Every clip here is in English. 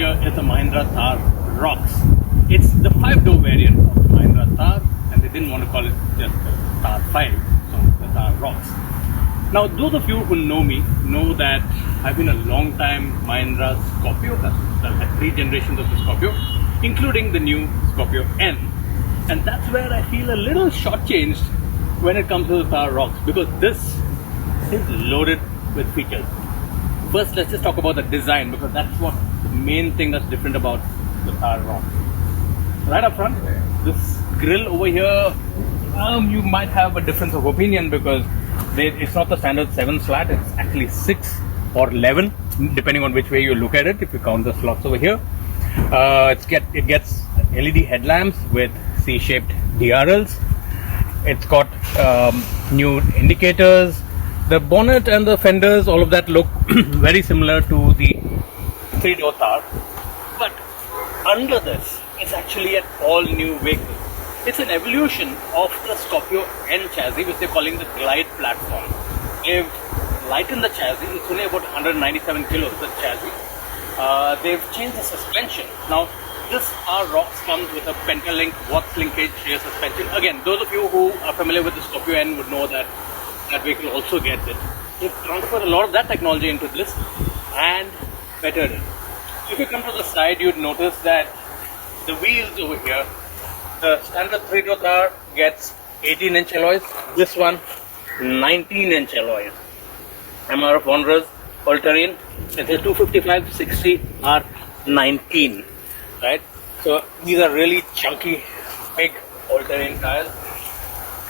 here is the Mahindra Thar Roxx. It's the 5-door variant of the Mahindra Thar, and they didn't want to call it just the Thar 5, so the Thar Roxx. Now, those of you who know me know that I've been a long time Mahindra Scorpio customer. I've had 3 generations of the Scorpio, including the new Scorpio N. And that's where I feel a little shortchanged when it comes to the Thar Roxx, because this is loaded with features. First, let's just talk about the design, because that's what the main thing that's different about the Thar Roxx. Right up front, this grille over here, you might have a difference of opinion, because it's not the standard 7 slat, it's actually 6 or 11, depending on which way you look at it, if you count the slots over here. It gets LED headlamps with C-shaped DRLs. It's got new indicators. The bonnet and the fenders, all of that look very similar to the 3-door Thar. But under this, it's actually an all-new vehicle. It's an evolution of the Scorpio N chassis, which they're calling the glide platform. They've lightened the chassis. It's only about 197 kilos, the chassis. They've changed the suspension. Now, this Thar Roxx comes with a Pentalink Watts linkage rear suspension. Again, those of you who are familiar with the Scorpio N would know that that vehicle also gets it. They've transferred a lot of that technology into this and bettered it. If you come to the side, you'd notice that the wheels over here, the standard 3-door Thar gets 18-inch alloys. This one, 19-inch alloys. MRF Wanderers, all-terrain. It's a 255/60 R19, right? So these are really chunky, big all-terrain tires.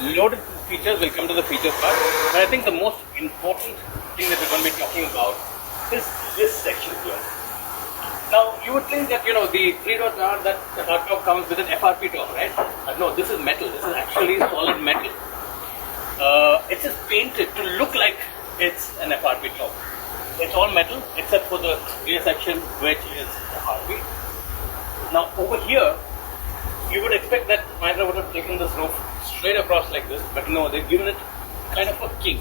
Loaded features. Will come to the features part. But I think the most important thing that we're going to be talking about is this section here. Now, you would think that, the 3-door Thar, that the hardtop comes with an FRP top, right? But no, this is metal. This is actually solid metal. It's just painted to look like it's an FRP top. It's all metal except for the rear section, which is FRP. Now, over here, you would expect that Mahindra would have taken this roof straight across like this, but no, they've given it kind of a kink.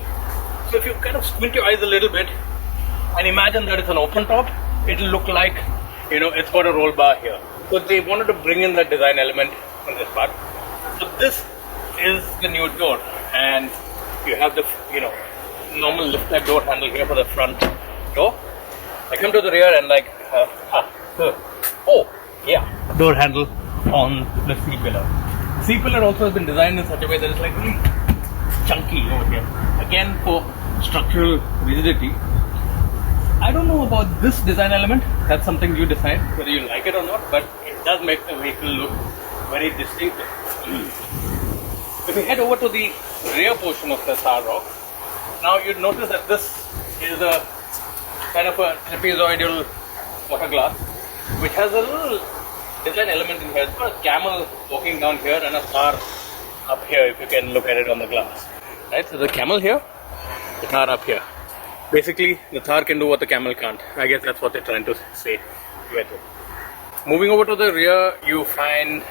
So if you kind of squint your eyes a little bit and imagine that it's an open top, it'll look like, it's got a roll bar here. So they wanted to bring in that design element in this part. So this is the new door, and you have the, normal lift type door handle here for the front door. I come to the rear and door handle on the C-pillar. C-pillar also has been designed in such a way that it's like really chunky over here. Again, for structural rigidity. I don't know about this design element. That's something you decide whether you like it or not, but it does make the vehicle look very distinctive. If we head over to the rear portion of the Thar Roxx, now you'd notice that this is a kind of a trapezoidal water glass, which has a little design element in here. It's got a camel walking down here and a Thar up here, if you can look at it on the glass. Right, so the camel here, the Thar up here. Basically, the Thar can do what the camel can't. I guess that's what they're trying to say with it. Moving over to the rear, you find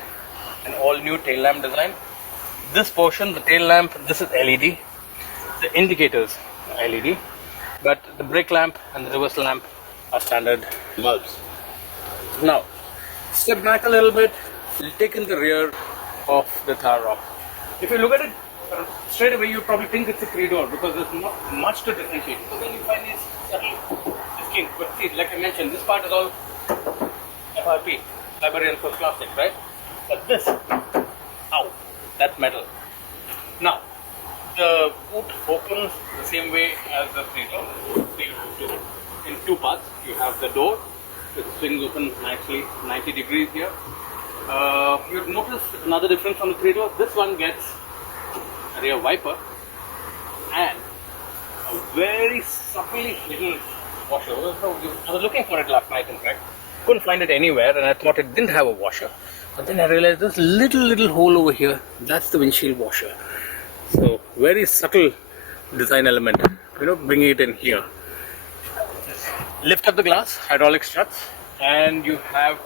an all-new tail lamp design. This portion, the tail lamp, this is LED. The indicators are LED, but the brake lamp and the reverse lamp are standard bulbs. Now, step back a little bit, we'll take in the rear of the Thar Roxx. If you look at it straight away, you probably think it's a 3-door because there's not much to differentiate. So then you find these subtle distinctions. But see, like I mentioned, this part is all FRP, fiber reinforced plastic, right? But this, that's metal. Now, the boot opens the same way as the 3-door. In 2 parts, you have the door, which swings open nicely, 90 degrees here. You'll notice another difference from the 3-door. This one gets a rear wiper and a very subtly hidden washer. I was looking for it last night, in fact. Couldn't find it anywhere, and I thought it didn't have a washer. But then I realized this little hole over here, that's the windshield washer. So very subtle design element, bringing it in here. Lift up the glass, hydraulic struts, and you have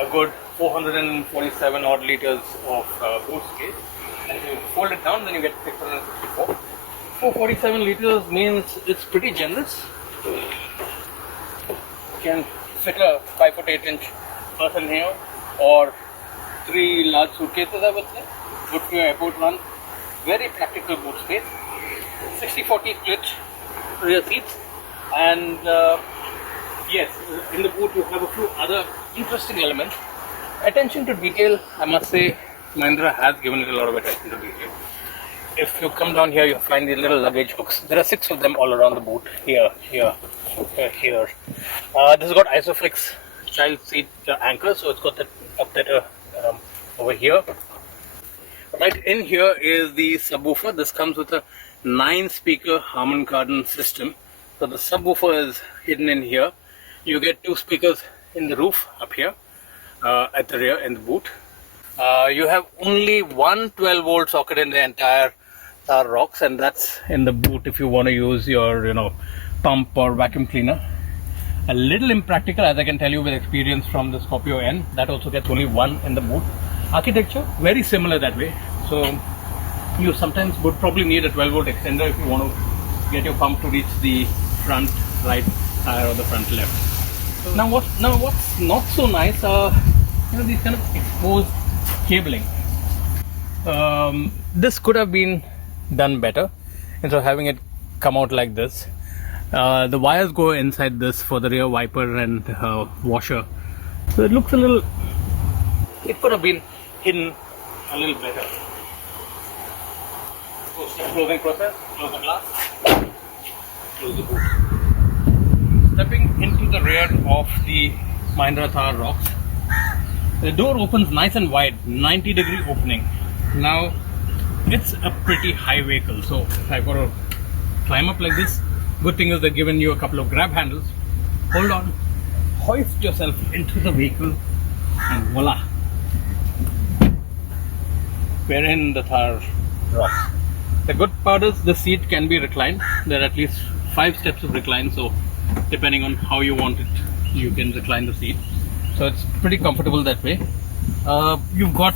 a good 447 odd liters of boot space. And if you fold it down, then you get 664. 447 liters means it's pretty generous. You can fit a 5'8" person here, or 3 large suitcases, I would say. Good for your airport run. Very practical boot space. 60-40 split rear seats, and yes, in the boot you have a few other interesting elements. Attention to detail, I must say, Mahindra has given it a lot of attention to detail. If you come down here, you'll find these little luggage hooks. There are 6 of them all around the boot. Here. This has got Isoflex child seat anchor, so it's got the updater over here. Right in here is the subwoofer. This comes with a 9-speaker Harman Kardon system. So the subwoofer is hidden in here. You get 2 speakers in the roof up here at the rear in the boot. You have only one 12-volt socket in the entire Thar Roxx, and that's in the boot if you want to use your pump or vacuum cleaner. A little impractical, as I can tell you with experience from the Scorpio N. That also gets only one in the boot. Architecture very similar that way, so you sometimes would probably need a 12-volt extender if you want to get your pump to reach the front right tire or the front left. So now what's not so nice are these kind of exposed cabling. This could have been done better instead of having it come out like this. The wires go inside this for the rear wiper and washer, so it looks a little, it could have been hidden a little better. Step closing process, close the glass, close the boot. Stepping into the rear of the Mahindra Thar Roxx, the door opens nice and wide, 90-degree opening. Now it's a pretty high vehicle, so if I got to climb up like this, good thing is they've given you a couple of grab handles. Hold on, hoist yourself into the vehicle, and voila, we're in the Thar Roxx. The good part is the seat can be reclined. There are at least 5 steps of recline, so depending on how you want it, you can recline the seat. So it's pretty comfortable that way. You've got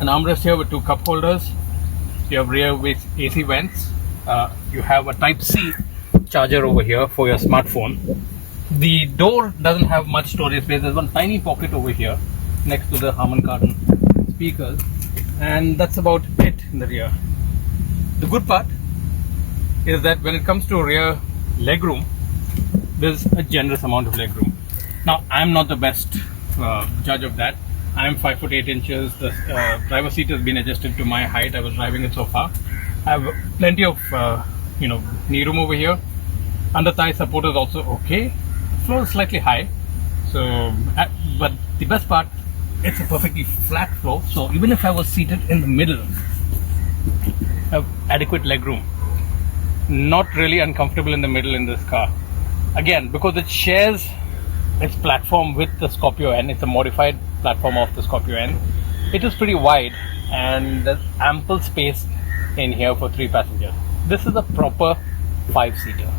an armrest here with 2 cup holders. You have rear AC vents. You have a Type-C charger over here for your smartphone. The door doesn't have much storage space. There's one tiny pocket over here next to the Harman Kardon speakers, and that's about it in the rear. The good part is that when it comes to rear legroom, there's a generous amount of legroom. Now, I'm not the best judge of that. I'm 5'8". The driver's seat has been adjusted to my height. I was driving it so far. I have plenty of knee room over here. Under thigh support is also okay. Floor is slightly high, so but the best part, it's a perfectly flat floor. So even if I was seated in the middle, I have adequate legroom. Not really uncomfortable in the middle in this car. Again, because it shares its platform with the Scorpio N. It's a modified platform of the Scorpio N. It is pretty wide, and there's ample space in here for 3 passengers. This is a proper 5-seater.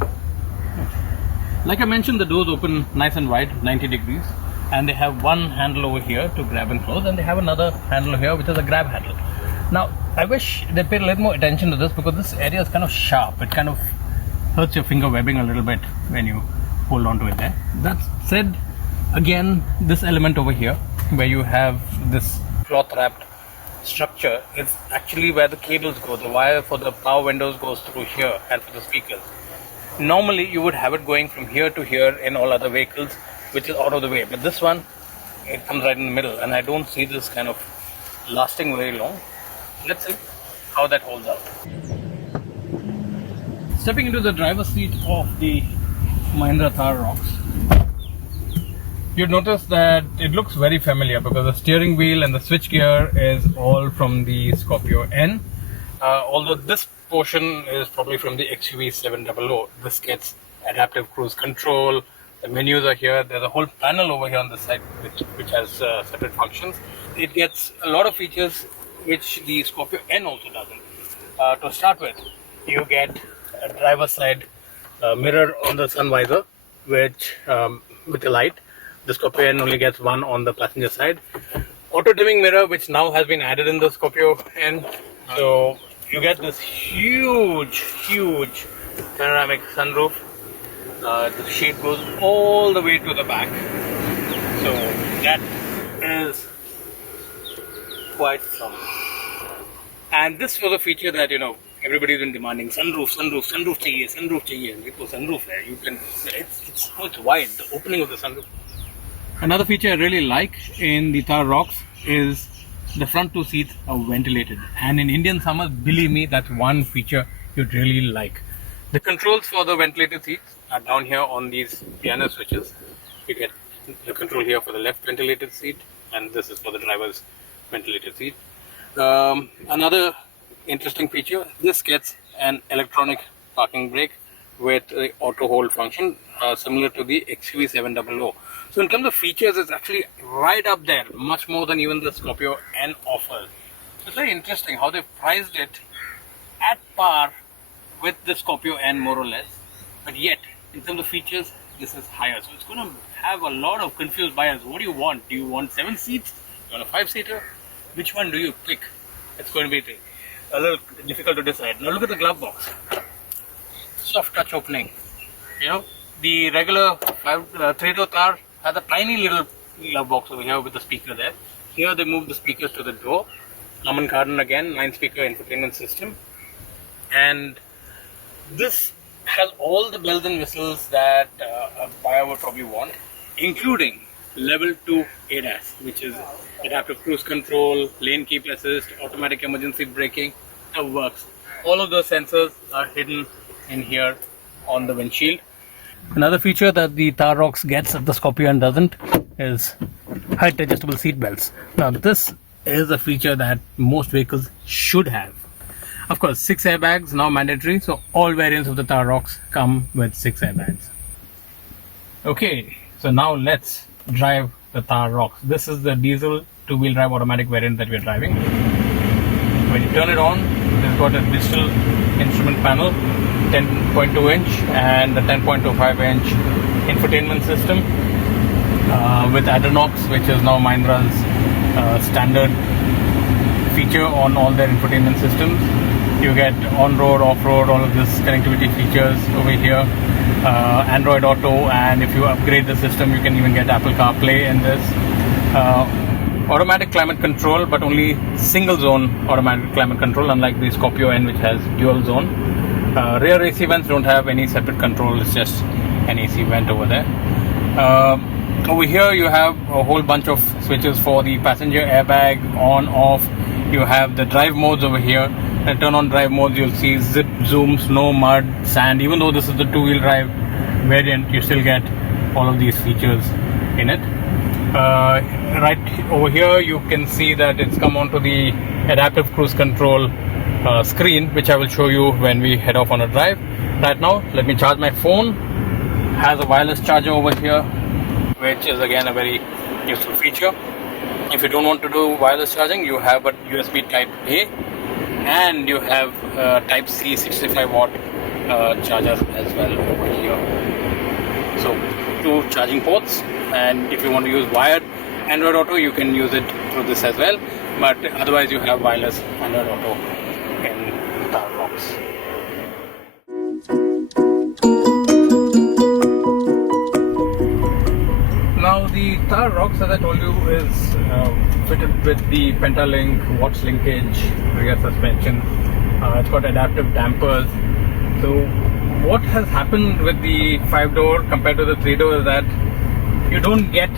Like I mentioned, the doors open nice and wide, 90 degrees, and they have one handle over here to grab and close, and they have another handle here which is a grab handle. Now, I wish they paid a little more attention to this, because this area is kind of sharp. It kind of hurts your finger webbing a little bit when you hold on to it there. That said, again, this element over here where you have this cloth wrapped structure is actually where the cables go. The wire for the power windows goes through here, and for the speakers. Normally you would have it going from here to here in all other vehicles, which is out of the way, but this one, it comes right in the middle, and I don't see this kind of lasting very long. Let's see how that holds out. Stepping into the driver's seat of the Mahindra Thar Roxx, you'd notice that it looks very familiar, because the steering wheel and the switch gear is all from the Scorpio N. Although this portion is probably from the XUV 700. This gets adaptive cruise control. The menus are here. There's a whole panel over here on the side which has separate functions. It gets a lot of features which the Scorpio N also doesn't. To start with, you get a driver's side mirror on the sun visor, which with the light. The Scorpio N only gets one on the passenger side. Auto dimming mirror, which now has been added in the Scorpio N. So you get this huge panoramic sunroof. The sheet goes all the way to the back, so that is quite something. And this was a feature that everybody's been demanding: sunroof, chahiye. Because sunroof hai, you can. It's so wide. The opening of the sunroof. Another feature I really like in the Thar Roxx is the front two seats are ventilated, and in Indian summers, believe me, that's one feature you'd really like. The controls for the ventilated seats are down here on these piano switches. You get the control here for the left ventilated seat, and this is for the driver's ventilated seat. Another interesting feature, this gets an electronic parking brake with a auto hold function, similar to the XUV 700. So in terms of features, it's actually right up there, much more than even the Scorpio N offers. So it's very interesting how they've priced it at par with the Scorpio N, more or less, but yet in terms of features, this is higher. So it's going to have a lot of confused buyers. What do you want? Do you want 7 seats? Do you want a 5-seater? Which one do you pick? It's going to be a little difficult to decide. Now look at the glove box. Soft touch opening. The regular 3-door Thar has a tiny little glove box over here with the speaker there. Here they move the speakers to the door. Harman Kardon again, 9-speaker infotainment system. And this has all the bells and whistles that a buyer would probably want, including level 2 ADAS, which is adaptive cruise control, lane keep assist, automatic emergency braking. It works. All of those sensors are hidden in here on the windshield. Another feature that the Thar Roxx gets that the Scorpio N doesn't is height adjustable seat belts. Now this is a feature that most vehicles should have. Of course, 6 airbags now mandatory, so all variants of the Thar Roxx come with 6 airbags. Okay, so now let's drive the Thar Roxx. This is the diesel 2-wheel drive automatic variant that we're driving. When you turn it on, it's got a digital instrument panel, 10.2 inch and a 10.25 inch infotainment system with Adrenox, which is now Mahindra's standard feature on all their infotainment systems. You get on-road, off-road, all of this connectivity features over here. Android Auto, and if you upgrade the system, you can even get Apple CarPlay in this. Automatic climate control, but only single zone automatic climate control, unlike the Scorpio N, which has dual zone. Rear AC vents don't have any separate control, it's just an AC vent over there. Over here you have a whole bunch of switches for the passenger airbag, on, off. You have the drive modes over here. When I turn on drive modes, you'll see zip, zoom, snow, mud, sand. Even though this is the 2-wheel drive variant, you still get all of these features in it. Right over here you can see that it's come onto the adaptive cruise control screen, which I will show you when we head off on a drive. Right now, let me charge my phone. Has a wireless charger over here, which is again a very useful feature. If you don't want to do wireless charging, you have a USB type A and you have type C 65 watt charger as well over here. So 2 charging ports, and if you want to use wired Android Auto, you can use it through this as well, but otherwise you have wireless Android Auto in Thar Roxx. Now the Thar Roxx, as I told you, is fitted with the Pentalink watch linkage rear suspension. It's got adaptive dampers. So what has happened with the 5-door compared to the 3-door is that you don't get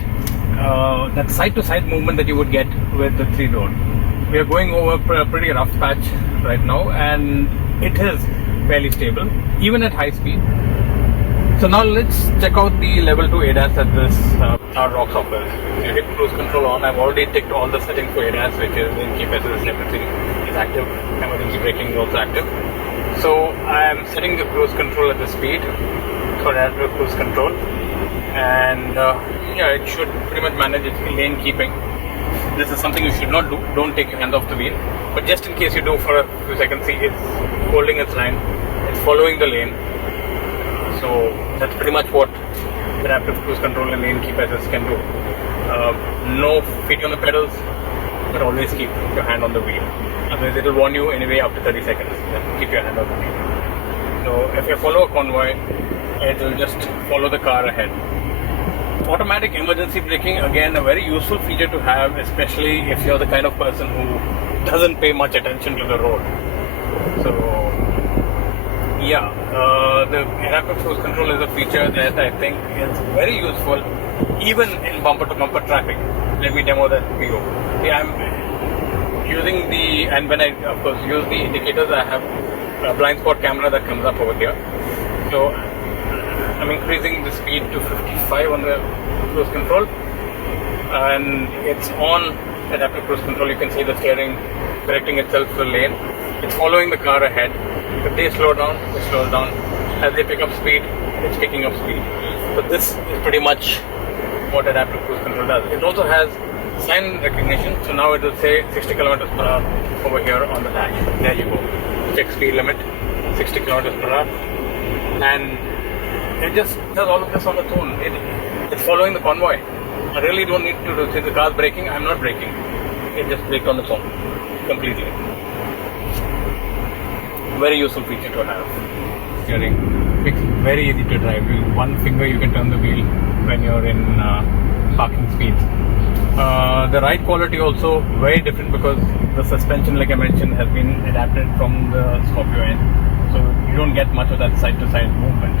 that side-to-side movement that you would get with the 3-door. We are going over a pretty rough patch right now, and it is fairly stable, even at high speed. So now let's check out the level 2 ADAS that this Thar Roxx offers. You hit cruise control on. I've already ticked all the settings for ADAS, which is in keep assist, everything is active. Emergency braking is also active. So I am setting the cruise control at the speed for adaptive cruise control, and yeah, it should pretty much manage its lane keeping. This is something you should not do. Don't take your hand off the wheel. But just in case you do for a few seconds, see it's holding its line. It's following the lane. So that's pretty much what adaptive cruise control and lane keep assist can do. No feet on the pedals, but always keep your hand on the wheel. Otherwise it will warn you anyway after 30 seconds that keep your hand on the wheel. So if you follow a convoy, It will just follow the car ahead. Automatic emergency braking, again a very useful feature to have, especially if you're the kind of person who doesn't pay much attention to the road. So yeah, the adaptive cruise control is a feature that I think is very useful even in bumper to bumper traffic. Let me demo that for you. Yeah, I'm using and when I of course use the indicators, I have a blind spot camera that comes up over here. So I'm increasing the speed to 55 on the cruise control, and it's on adaptive cruise control. You can see the steering correcting itself to the lane. It's following the car ahead. If they slow down, it slows down. As they pick up speed, it's picking up speed. So this is pretty much what adaptive cruise control does. It also has sign recognition, so now it will say 60 kilometers per hour over here on the dash. There you go. Check speed limit, 60 kilometers per hour, and it just does all of this on its own. It's following the convoy. I really don't need to do. Since the car's braking, I'm not braking. It just brakes on its own completely. Very useful feature to have. Steering, very easy to drive. With one finger you can turn the wheel when you're in parking speeds. The ride quality also very different because the suspension, like I mentioned, has been adapted from the Scorpio N, so you don't get much of that side-to-side movement.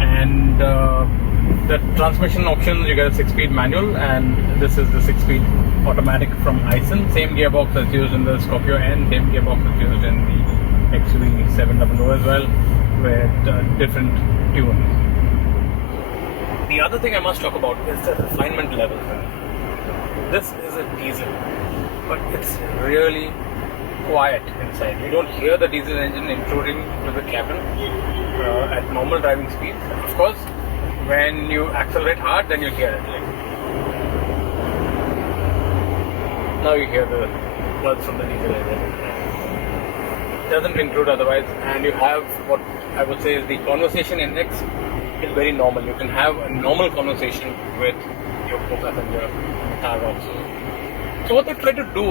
And the transmission options, you get a 6-speed manual, and this is the 6-speed automatic from Aisin. Same gearbox that's used in the Scorpio N, same gearbox that's used in the XUV 700 as well, with different tunes. The other thing I must talk about is the refinement level. This is a diesel, but it's really quiet inside. You don't hear the diesel engine intruding to the cabin at normal driving speeds. Of course, when you accelerate hard, then you hear it. Now you hear the buzz from the diesel engine. It doesn't intrude otherwise, and you have what I would say is the conversation index is very normal. You can have a normal conversation with your co-passenger Thar Roxx. So what they try to do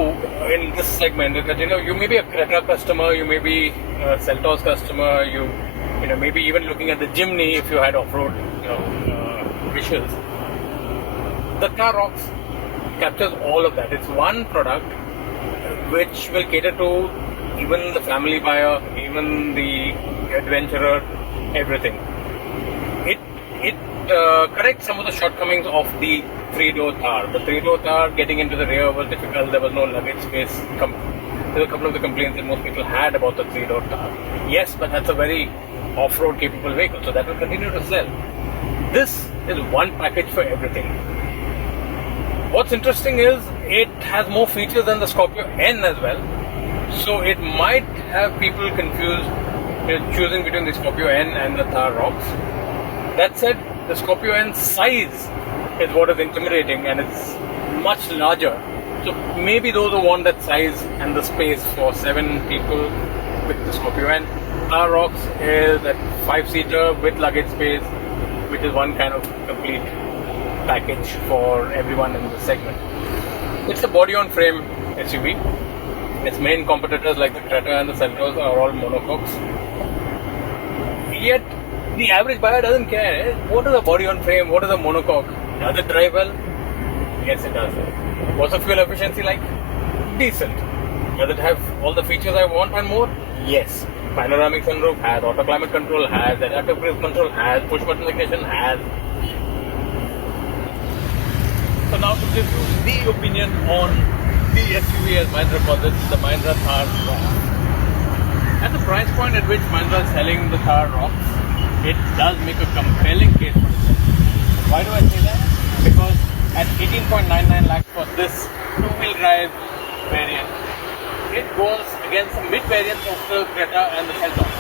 in this segment is that you may be a Creta customer, you may be a Seltos customer, you maybe even looking at the Jimny if you had off-road wishes. The Thar Roxx captures all of that. It's one product which will cater to even the family buyer, even the adventurer, everything. It corrects some of the shortcomings of the 3-door Thar. The 3-door Thar, getting into the rear was difficult. There was no luggage space. There were a couple of the complaints that most people had about the 3-door Thar. Yes, but that's a very off-road capable vehicle, so that will continue to sell. This is one package for everything. What's interesting is it has more features than the Scorpio N as well. So it might have people confused choosing between the Scorpio N and the Thar Roxx. That said, the Scorpio N size is what is intimidating, and it's much larger. So maybe those who want that size and the space for 7 people with the Scorpio N. Thar Roxx is that 5-seater with luggage space, which is one kind of complete package for everyone in the segment. It's a body-on-frame SUV. Its main competitors like the Creta and the Seltos are all monocoques. Yet the average buyer doesn't care. What is a body-on-frame? What is a monocoque? Does it drive well? Yes, it does. What's the fuel efficiency like? Decent. Does it have all the features I want and more? Yes. Panoramic sunroof has, auto climate control has, adaptive cruise control has, push button ignition has. So now to give you the opinion on the SUV, as Mahindra calls it, the Mahindra Thar Roxx. At the price point at which Mahindra is selling the Thar Roxx, it does make a compelling case for itself. Why do I say that? Because at 18.99 lakhs for this 2-wheel drive variant, it goes against the mid variants of the Creta and the Seltos.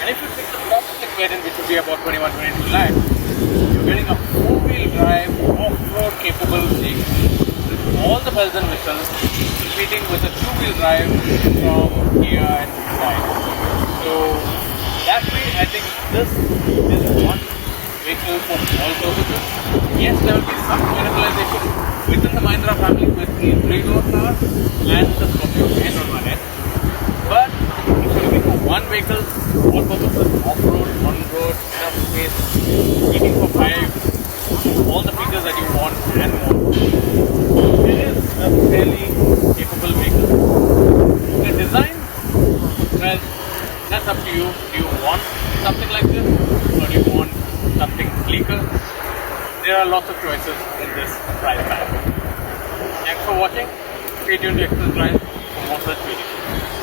And if you pick the top spec variant, which would be about 21-22 lakhs, you're getting a 4-wheel drive off-road capable vehicle with all the bells and whistles, competing with a 2-wheel drive from Kia and Hyundai. So that way, I think this is one vehicle for all purposes. Yes, there will be some cannibalization within the Mahindra family with the 3-door Thar and the Scorpio N on one end. But it's going to be for one vehicle, all purposes, off-road, on-road, in a enough space, seating for 5, all the features that you want and more. It is a fairly capable vehicle. The design, well, that's up to you. Do you want something like this, or do you want something sleeker? There are lots of choices in this price band. Thanks for watching. Stay tuned to Express Drive for more such videos.